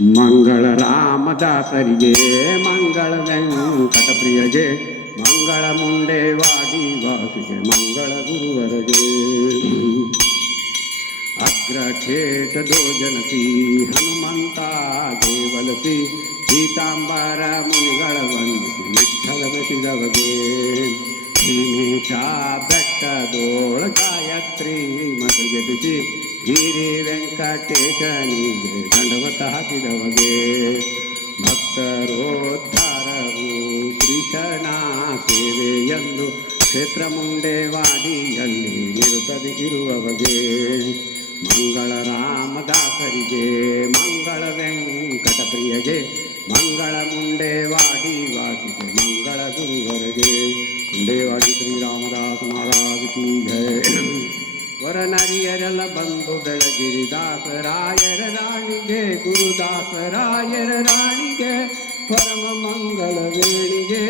ಮಂಗಳ ರಾಮದಾಸರಿಗೆ ಮಂಗಳ ವೆಂಕಟಪ್ರಿಯಗೆ ಮಂಗಳ ಮುಂಡೇವಾಡಿ ವಾಸಿಗೆ ಮಂಗಳ ಗುರುವರಗೆ ಅಗ್ರಖೇಟ ದೋಜನಸಿ ಹನುಮಂತ ದೇವಲಸಿ ಪೀತಾಂಬರ ಮುನಿಗಳ ವಂದಿಸಿ ವಿಠಲ ಮೆಸಿದವಗೆ ಶ್ರೀಮೇಶ ಬೆಟ್ಟದೋಳ ಗಾಯತ್ರಿ ಮತ ಜಪಿಸಿ ಗಿರಿ ವೆಂಕಟೇಶನಿಗೆ ದಂಡವತ ಹಾಕಿದವಗೆ ಭಕ್ತರೋದ್ಧಾರರು ಶ್ರೀಶನ ಸೇವೆಯೆಂದು ಕ್ಷೇತ್ರ ಮುಂಡೇವಾಡಿಯಲ್ಲಿ ನಿರುತ್ತದೆ ಇರುವವಗೆ ಮಂಗಳ ರಾಮದಾಸರಿಗೆ ಮಂಗಳ ವೆಂಕಟಪ್ರಿಯಗೆ ಮಂಗಳ ಮುಂಡೇವಾಡಿ ವಾಸಿಗೆ ಮಂಗಳ ಗುರುವರಗೆ ಮುಂಡೇವಾಡಿ ಶ್ರೀರಾಮದಾಸ ಮಹಾರಾಜ ಕಿ ಜಯ. ವರನರಿಯರೆಲ್ಲ ಬಂದು ಬೆಳಗಿರಿದಾಸರಾಯರ ರಾಣಿಗೆ ಗುರುದಾಸರಾಯರ ರಾಣಿಗೆ ಪರಮ ಮಂಗಳ ವೇಣಿಗೆ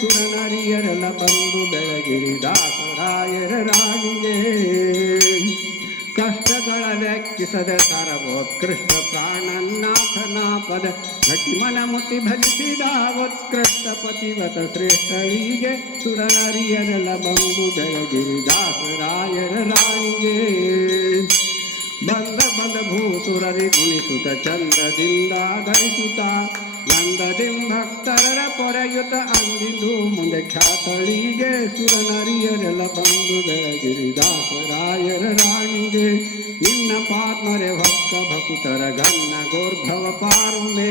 ಸುರನರಿಯರೆಲ್ಲ ಬಂದು ಬೆಳಗಿರಿದಾಸರಾಯರ ರಾಣಿಗೆ ಕಷ್ಟಗಳ ಲೆಕ್ಕಿಸದೆ ತರವೋತ್ಕೃಷ್ಟ ಪ್ರಾಣನಾಥನ ಪದ ಘಟಿ ಮನಮುತಿ ಭಜಿಸಿದ ಉತ್ಕೃಷ್ಟ ಪತಿವತ ಶ್ರೇಷ್ಠಳಿಗೆ ಸುರನರಿಯರೆಲ್ಲ ಬಂದು ಬೆಳಗಿರಿದಾಸರಾಯರ ರಾಣಿಗೆ ಬಂದ ಭೂಸುರರಿ ಗುಣಿಸುತ್ತ ಚಂದದಿಂದ ಧರಿಸುತ್ತ ನಂದದಿಂ ಭಕ್ತರ ಪೊರೆಯುತ ಅಂದಿದ್ದು ಮುಂದೆ ಖ್ಯಾತಳಿಗೆ ಸುರನರಿಯರೆಲ್ಲ ಬಂದು ಬೆಳಗಿರಿದಾಸರಾಯರ ರಾಣಿಗೆ ನಿನ್ನ ಪಾತ್ಮರೆ ಭಕ್ತ ಭಕುತರ ಗನ್ನ ಗೋರ್ಭವ ಪಾರುಂಬೆ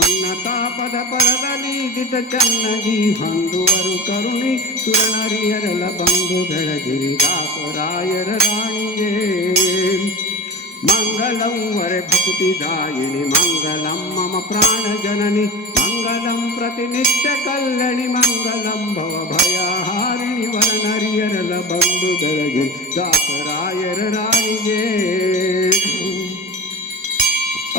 ಉನ್ನತ ಪದ ಪರದಲ್ಲಿ ದಿಟ ಚೆನ್ನಾಗಿ ಹೊಂದುವರು ಕರುಣಿ ಸುರನರಿಯರೆಲ್ಲ ಬಂದು ಬೆಳಗಿರಿದಾಸರಾಯರ ರಾಣಿಗೆ ಮಂಗಲಂ ವರೆ ಭಕುತಿದಾಯಿನಿ ಮಂಗಲಂ ಮಮ ಪ್ರಾಣ ಜನನಿ ಮಂಗಲಂ ಪ್ರತಿನಿತ್ಯ ಕಲ್ಯಾಣಿ ಮಂಗಲಂ ಭವ ಭಯಹಾರಿಣಿ ವರನರಿಯರೆಲ್ಲ ಬಂದು ಬೆಳಗಿ ದಾಸರಾಯರ ರಾಣಿಗೆ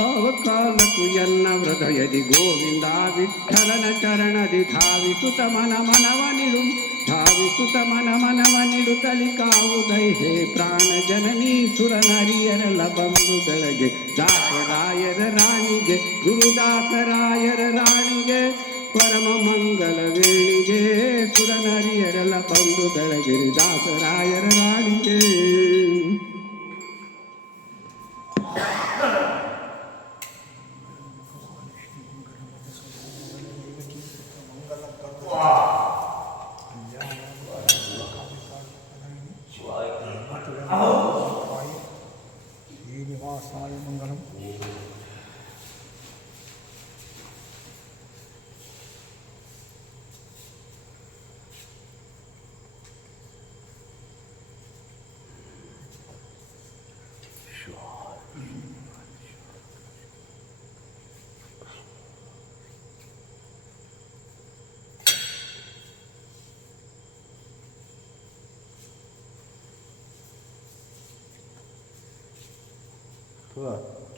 ಅವಕಾಲಕ್ಕೂ ಎನ್ನ ಹೃದಯದಿ ಗೋವಿಂದ ವಿಠಲನ ಚರಣದಿ ಧಾವಿಸುತ್ತ ಮನವನಿಡು ಧಾವಿಸುತ್ತ ಮನವನಿಡು ತಲಿಕಾವುದೈ ಹೇ ಪ್ರಾಣ ಜನನಿ ಸುರನರಿಯರೆಲ್ಲ ಬಂದು ಬೆಳಗ್ಗೆ ದಾಸರಾಯರ ರಾಣಿಗೆ ಗುರುದಾಸರಾಯರ ರಾಣಿಗೆ ಪರಮ ಮಂಗಲ ವೇಣಿಗೆ ಸುರನರಿಯರೆಲ್ಲ ಬಂದು ಬೆಳಗಿರಿ ದಾಸರಾಯರ ರಾಣಿಗೆ. ಶ್ರೀನಿವಾಸಾಯ ಮಂಗಲಂ. Tuh.